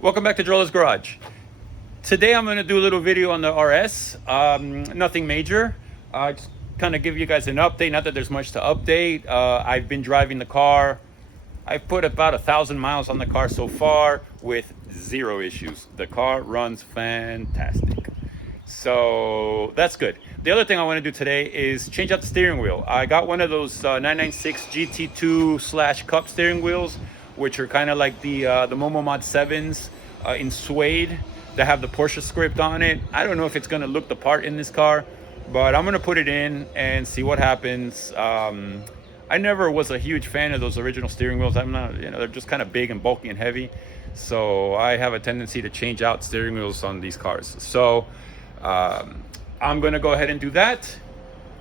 Welcome back to Drola's Garage. Today I'm going to do a little video on the RS. Nothing major. Just kind of give you guys an update. Not that there's much to update. I've been driving the car. I've put about 1,000 miles on the car so far with zero issues. The car runs fantastic. So that's good. The other thing I want to do today is change out the steering wheel. I got one of those 996 GT2/Cup steering wheels, which are kind of like the Momo Mod 7s in suede that have the Porsche script on it. I don't know if it's going to look the part in this car, but I'm going to put it in and see what happens. I never was a huge fan of those original steering wheels. I'm not, they're just kind of big and bulky and heavy. So I have a tendency to change out steering wheels on these cars. So I'm going to go ahead and do that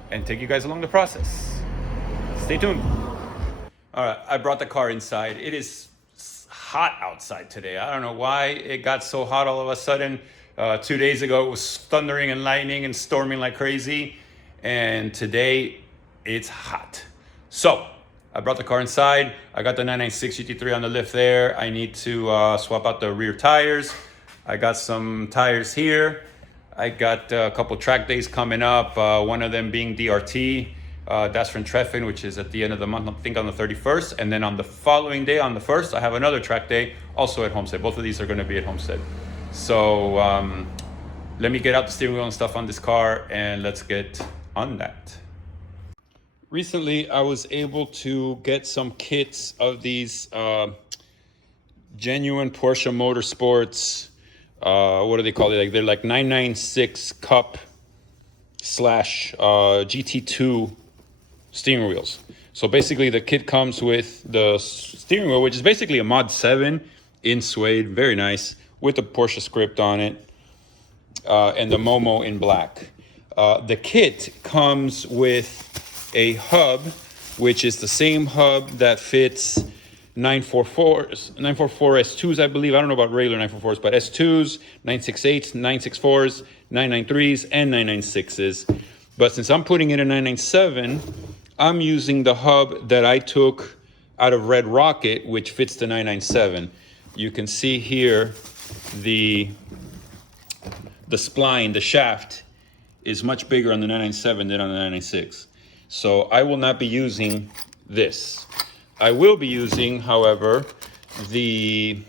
and take you guys along the process. Stay tuned. All right, I brought the car inside. It is hot outside today. I don't know why it got so hot all of a sudden. 2 days ago, it was thundering and lightning and storming like crazy. And today, it's hot. So, I brought the car inside. I got the 996 GT3 on the lift there. I need to swap out the rear tires. I got some tires here. I got a couple track days coming up. One of them being DRT. That's from Treffin, which is at the end of the month, I think on the 31st. And then on the following day, on the 1st, I have another track day, also at Homestead. Both of these are going to be at Homestead. So let me get out the steering wheel and stuff on this car, and let's get on that. Recently, I was able to get some kits of these genuine Porsche Motorsports, what do they call it? Like, they're like 996 Cup / GT2 steering wheels. So basically the kit comes with the steering wheel, which is basically a Mod 7 in suede, very nice, with the Porsche script on it, and the Momo in black. The kit comes with a hub, which is the same hub that fits 944 S2s, I believe. I don't know about regular 944s, but S2s, 968s, 964s, 993s, and 996s. But since I'm putting in a 997, I'm using the hub that I took out of Red Rocket, which fits the 997. You can see here the spline, the shaft, is much bigger on the 997 than on the 996. So I will not be using this. I will be using, however, the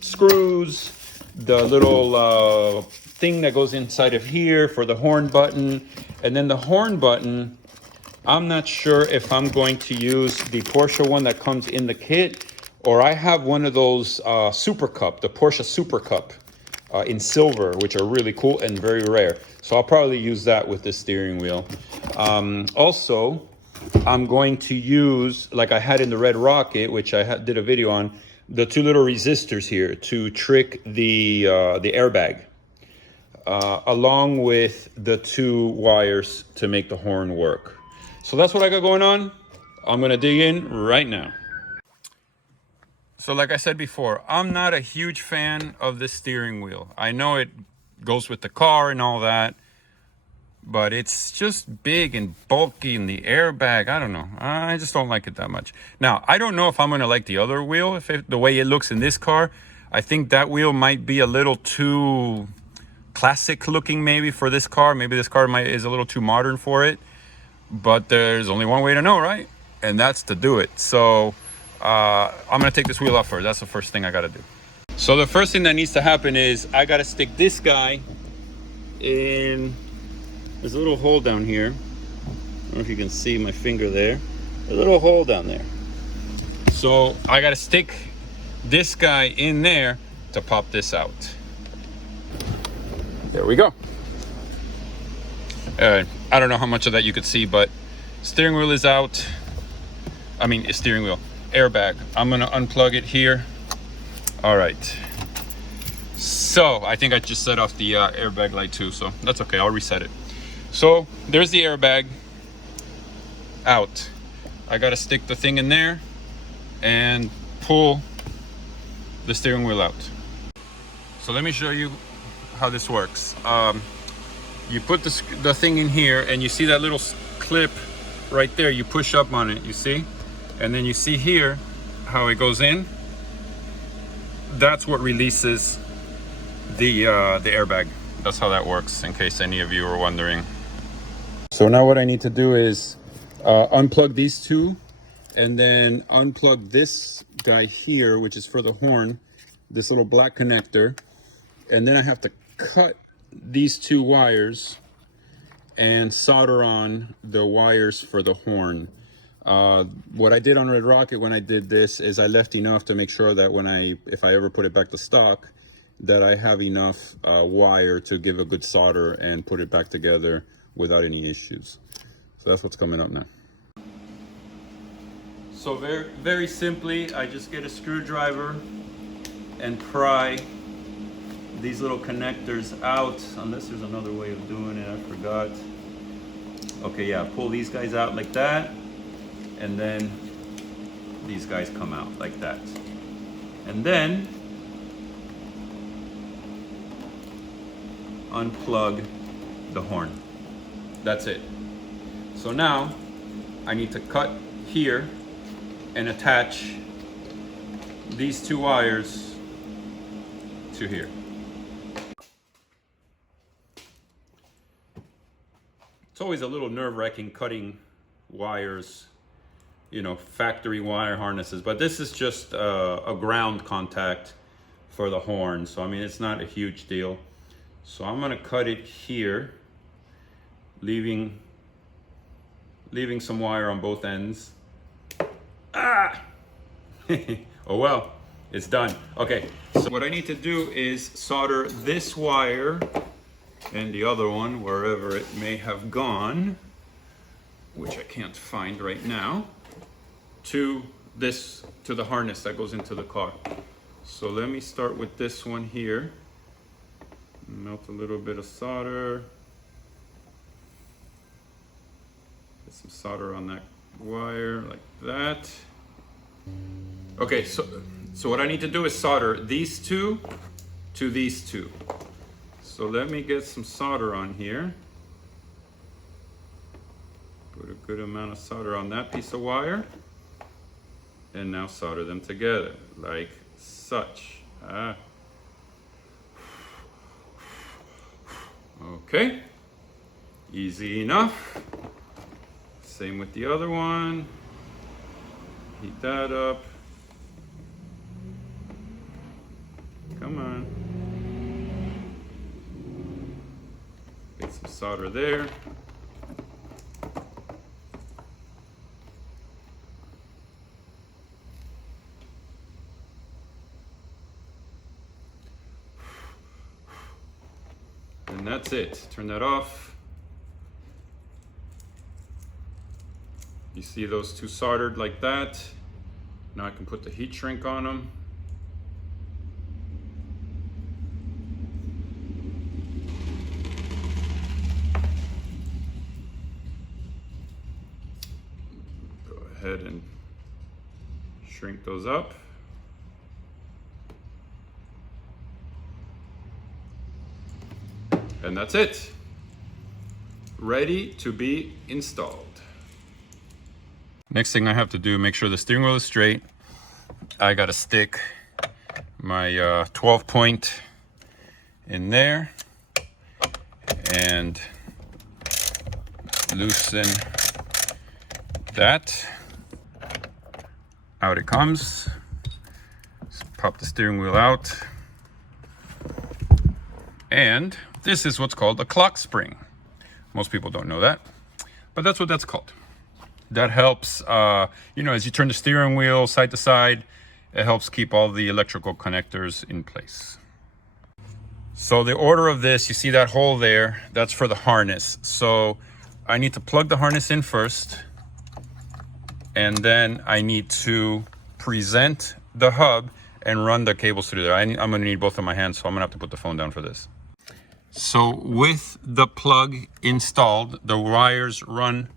screws, the little thing that goes inside of here for the horn button, and then the horn button, I'm not sure if I'm going to use the Porsche one that comes in the kit, or I have one of those Super Cup, the Porsche Super Cup in silver, which are really cool and very rare. So I'll probably use that with this steering wheel. Also, I'm going to use, like I had in the Red Rocket, which I did a video on, the two little resistors here to trick the airbag, along with the two wires to make the horn work. So that's what I got going on. I'm gonna dig in right now. So like I said before, I'm not a huge fan of this steering wheel. I know it goes with the car and all that, but it's just big and bulky, and the airbag, I don't know. I just don't like it that much. Now, I don't know if I'm going to like the other wheel, the way it looks in this car. I think that wheel might be a little too classic looking maybe for this car. Maybe this car is a little too modern for it. But there's only one way to know, right? And that's to do it. So I'm going to take this wheel off first. That's the first thing I got to do. So the first thing that needs to happen is I got to stick this guy in. There's a little hole down here. I don't know if you can see my finger there. A little hole down there. So I got to stick this guy in there to pop this out. There we go. I don't know how much of that you could see, but steering wheel is out. I mean, steering wheel, airbag. I'm gonna unplug it here. All right. So I think I just set off the airbag light too, so that's okay, I'll reset it. So there's the airbag out. I gotta stick the thing in there and pull the steering wheel out. So let me show you how this works. You put the thing in here, and you see that little clip right there. You push up on it, you see? And then you see here, how it goes in. That's what releases the airbag. That's how that works, in case any of you are wondering. So now what I need to do is unplug these two, and then unplug this guy here, which is for the horn, this little black connector. And then I have to cut these two wires and solder on the wires for the horn. What I did on Red Rocket when I did this is I left enough to make sure that if I ever put it back to stock, that I have enough wire to give a good solder and put it back together without any issues. So that's what's coming up now. So very simply, I just get a screwdriver and pry these little connectors out, unless there's another way of doing it, I forgot. Okay, yeah, pull these guys out like that, and then these guys come out like that. And then unplug the horn. That's it. So now I need to cut here and attach these two wires to here. It's always a little nerve-wracking cutting wires, you know, factory wire harnesses, but this is just a ground contact for the horn. So I mean, it's not a huge deal. So I'm gonna cut it here, leaving some wire on both ends. Ah! Oh well, it's done. Okay, so what I need to do is solder this wire and the other one, wherever it may have gone, which I can't find right now, to the harness that goes into the car. So let me start with this one here. Melt a little bit of solder. Get some solder on that wire like that. Okay, so what I need to do is solder these two to these two. So let me get some solder on here. Put a good amount of solder on that piece of wire. And now solder them together like such. Okay, easy enough. Same with the other one. Heat that up. Come on. Get some solder there. And that's it. Turn that off. You see those two soldered like that. Now I can put the heat shrink on them. Go ahead and shrink those up. And that's it. Ready to be installed. Next thing I have to do, make sure the steering wheel is straight. I gotta stick my 12 point in there and loosen that. Out it comes. Just pop the steering wheel out. And this is what's called a clock spring. Most people don't know that, but that's what that's called. That helps, you know, as you turn the steering wheel side to side, it helps keep all the electrical connectors in place. So the order of this, you see that hole there, that's for the harness. So I need to plug the harness in first, and then I need to present the hub and run the cables through there. I'm gonna need both of my hands, so I'm gonna have to put the phone down for this. So with the plug installed, the wires run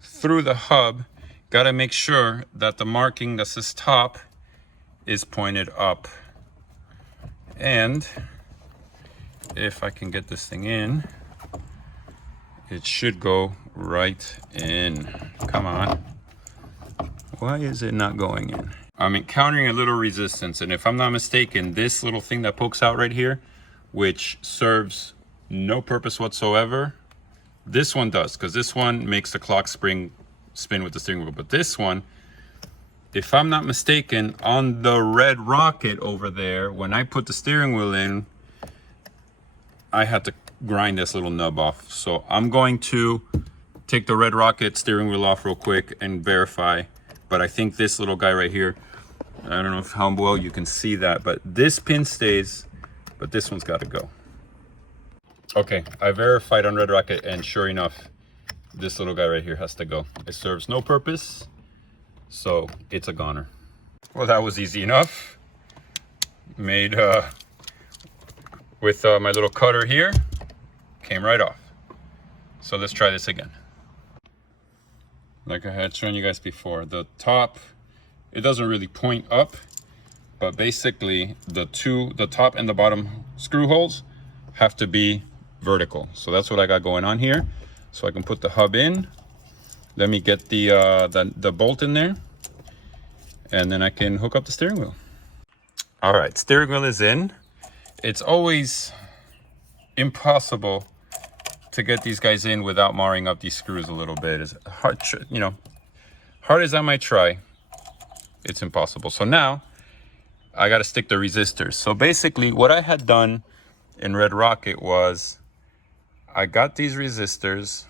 through the hub. Gotta make sure that the marking that says top is pointed up. And if I can get this thing in, it should go right in. Come on. Why is it not going in? I'm encountering a little resistance, and if I'm not mistaken, this little thing that pokes out right here, which serves no purpose whatsoever, this one does, because this one makes the clock spring spin with the steering wheel. But this one, if I'm not mistaken, on the red rocket over there, when I put the steering wheel in, I had to grind this little nub off. So I'm going to take the red rocket steering wheel off real quick and verify. But I think this little guy right here, I don't know how well you can see that, but this pin stays, but this one's got to go. Okay, I verified on red rocket, and sure enough, this little guy right here has to go. It serves no purpose, so it's a goner. Well, that was easy enough. Made with my little cutter here, came right off. So let's try this again. Like I had shown you guys before, the top, it doesn't really point up, but basically the top and the bottom screw holes have to be vertical. So that's what I got going on here. So I can put the hub in. Let me get the bolt in there, and then I can hook up the steering wheel. All right, steering wheel is in. It's always impossible to get these guys in without marring up these screws a little bit. It's hard, you know, hard as I might try, it's impossible. So now I got to stick the resistors. So basically what I had done in Red Rocket was I got these resistors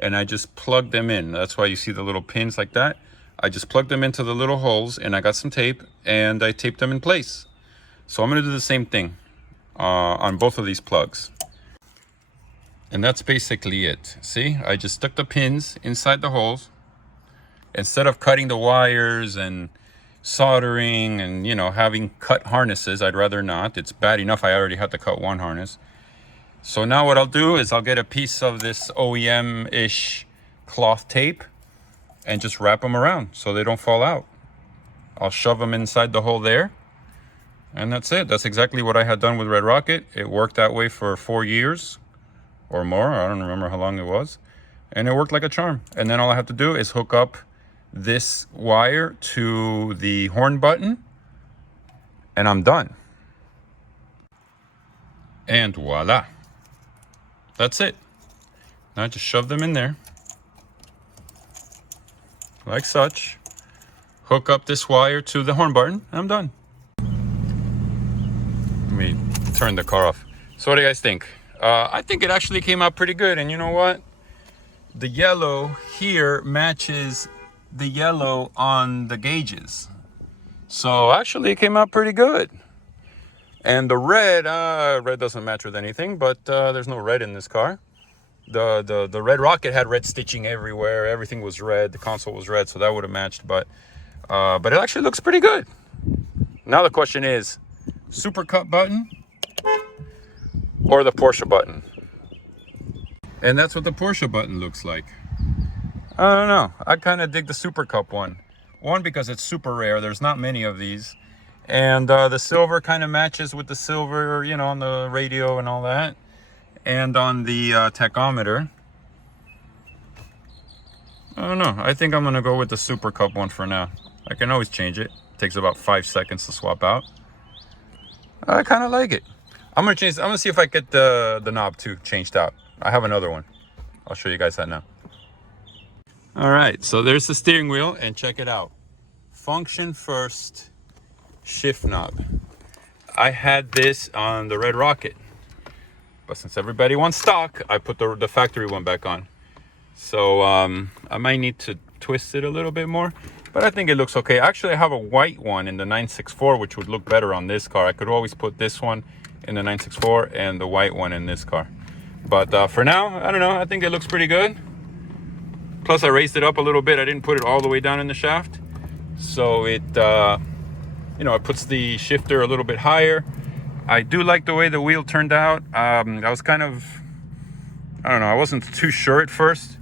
and I just plugged them in. That's why you see the little pins like that. I just plugged them into the little holes, and I got some tape and I taped them in place. So I'm going to do the same thing on both of these plugs. And that's basically it. See, I just stuck the pins inside the holes. Instead of cutting the wires and soldering and, you know, having cut harnesses, I'd rather not. It's bad enough I already had to cut one harness. So now what I'll do is I'll get a piece of this OEM-ish cloth tape and just wrap them around so they don't fall out. I'll shove them inside the hole there, and that's it. That's exactly what I had done with Red Rocket. It worked that way for 4 years or more. I don't remember how long it was. And it worked like a charm. And then all I have to do is hook up this wire to the horn button, and I'm done. And voila. That's it. Now I just shove them in there like such. Hook up this wire to the horn button, and I'm done. Let me turn the car off. So what do you guys think? I think it actually came out pretty good. And you know what? The yellow here matches the yellow on the gauges. So actually it came out pretty good. And the red, red doesn't match with anything, but there's no red in this car. The Red Rocket had red stitching everywhere. Everything was red. The console was red, so that would have matched. But it actually looks pretty good. Now the question is, Super Cup button or the Porsche button? And that's what the Porsche button looks like. I don't know. I kind of dig the Super Cup one. One, because it's super rare. There's not many of these. And the silver kind of matches with the silver, you know, on the radio and all that. And on the tachometer. I don't know. I think I'm going to go with the Super Cup one for now. I can always change it. It takes about 5 seconds to swap out. I kind of like it. I'm going to see if I get the knob too changed out. I have another one. I'll show you guys that now. All right. So there's the steering wheel, and check it out. Function first. Shift knob. I had this on the Red Rocket, but since everybody wants stock, I put the factory one back on. So I might need to twist it a little bit more, but I think it looks okay. Actually, I have a white one in the 964, which would look better on this car. I could always put this one in the 964 and the white one in this car. But for now, I don't know. I think it looks pretty good. Plus, I raised it up a little bit. I didn't put it all the way down in the shaft, so it you know, it puts the shifter a little bit higher. I do like the way the wheel turned out. I was kind of, I don't know, I wasn't too sure at first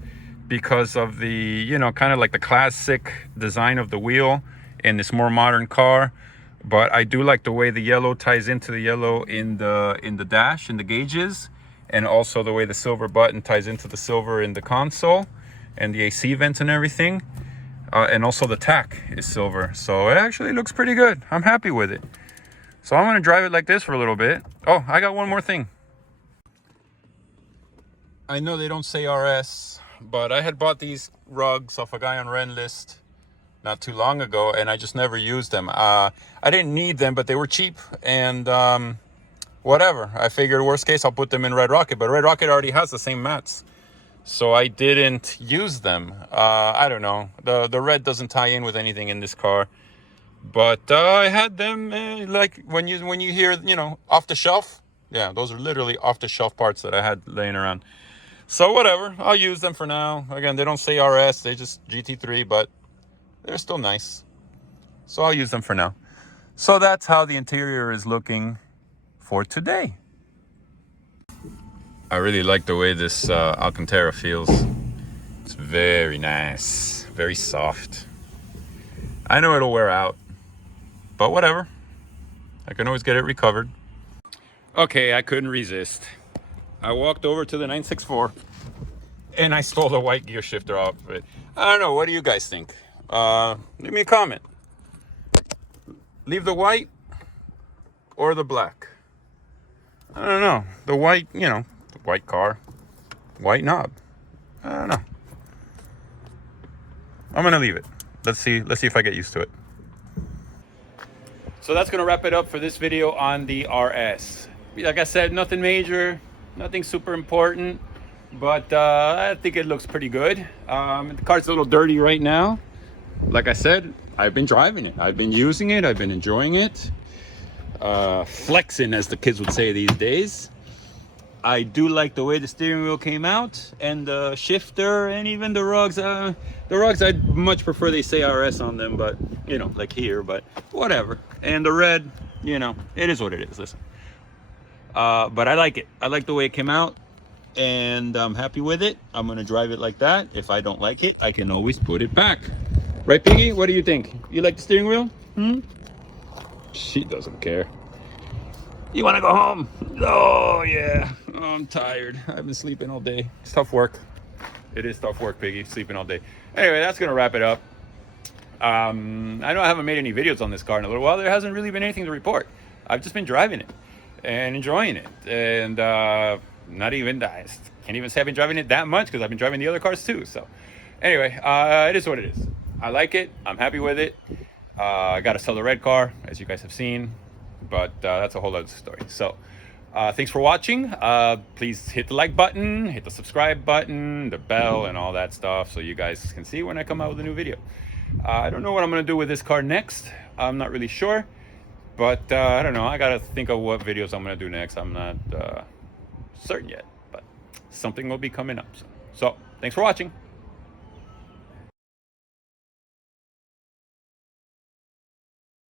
because of the, you know, kind of like the classic design of the wheel in this more modern car. But I do like the way the yellow ties into the yellow in the dash, in the gauges, and also the way the silver button ties into the silver in the console and the AC vents and everything. And also the tack is silver. So it actually looks pretty good. I'm happy with it. So I'm going to drive it like this for a little bit. Oh, I got one more thing. I know they don't say RS, but I had bought these rugs off a guy on Renlist not too long ago, and I just never used them. I didn't need them, but they were cheap, and whatever. I figured worst case, I'll put them in Red Rocket, but Red Rocket already has the same mats. So I didn't use them. I don't know. The red doesn't tie in with anything in this car. But I had them like when you hear, you know, off the shelf. Yeah, those are literally off the shelf parts that I had laying around. So whatever, I'll use them for now. Again, they don't say RS, they just GT3, but they're still nice. So I'll use them for now. So that's how the interior is looking for today. I really like the way this Alcantara feels. It's very nice, very soft. I know it'll wear out, but whatever. I can always get it recovered. Okay, I couldn't resist. I walked over to the 964 and I stole the white gear shifter off of it. I don't know, what do you guys think? Leave me a comment. Leave the white or the black? I don't know. The white, you know, the white car, white knob. I don't know. I'm gonna leave it. Let's see if I get used to it. So that's gonna wrap it up for this video on the RS. Like I said, nothing major, nothing super important, but I think it looks pretty good. The car's a little dirty right now. Like I said, I've been driving it. I've been using it. I've been enjoying it. Flexing, as the kids would say these days. I do like the way the steering wheel came out, and the shifter, and even the rugs. The rugs, I'd much prefer they say RS on them, but, you know, like here, but whatever. And the red, you know, it is what it is. Listen. But I like it. I like the way it came out, and I'm happy with it. I'm going to drive it like that. If I don't like it, I can always put it back. Right, Piggy? What do you think? You like the steering wheel? She doesn't care. You want to go home? Oh, yeah. Oh, I'm tired. I've been sleeping all day. It's tough work. It is tough work, Piggy, sleeping all day. Anyway, that's going to wrap it up. I know I haven't made any videos on this car in a little while. There hasn't really been anything to report. I've just been driving it and enjoying it. And not even, I can't even say I've been driving it that much because I've been driving the other cars too. So anyway, it is what it is. I like it. I'm happy with it. I got to sell the red car, as you guys have seen. But that's a whole other story. So thanks for watching. Please hit the like button, hit the subscribe button, the bell, and all that stuff so you guys can see when I come out with a new video. I don't know what I'm going to do with this car next. I'm not really sure. But I don't know. I got to think of what videos I'm going to do next. I'm not certain yet. But something will be coming up soon. So thanks for watching.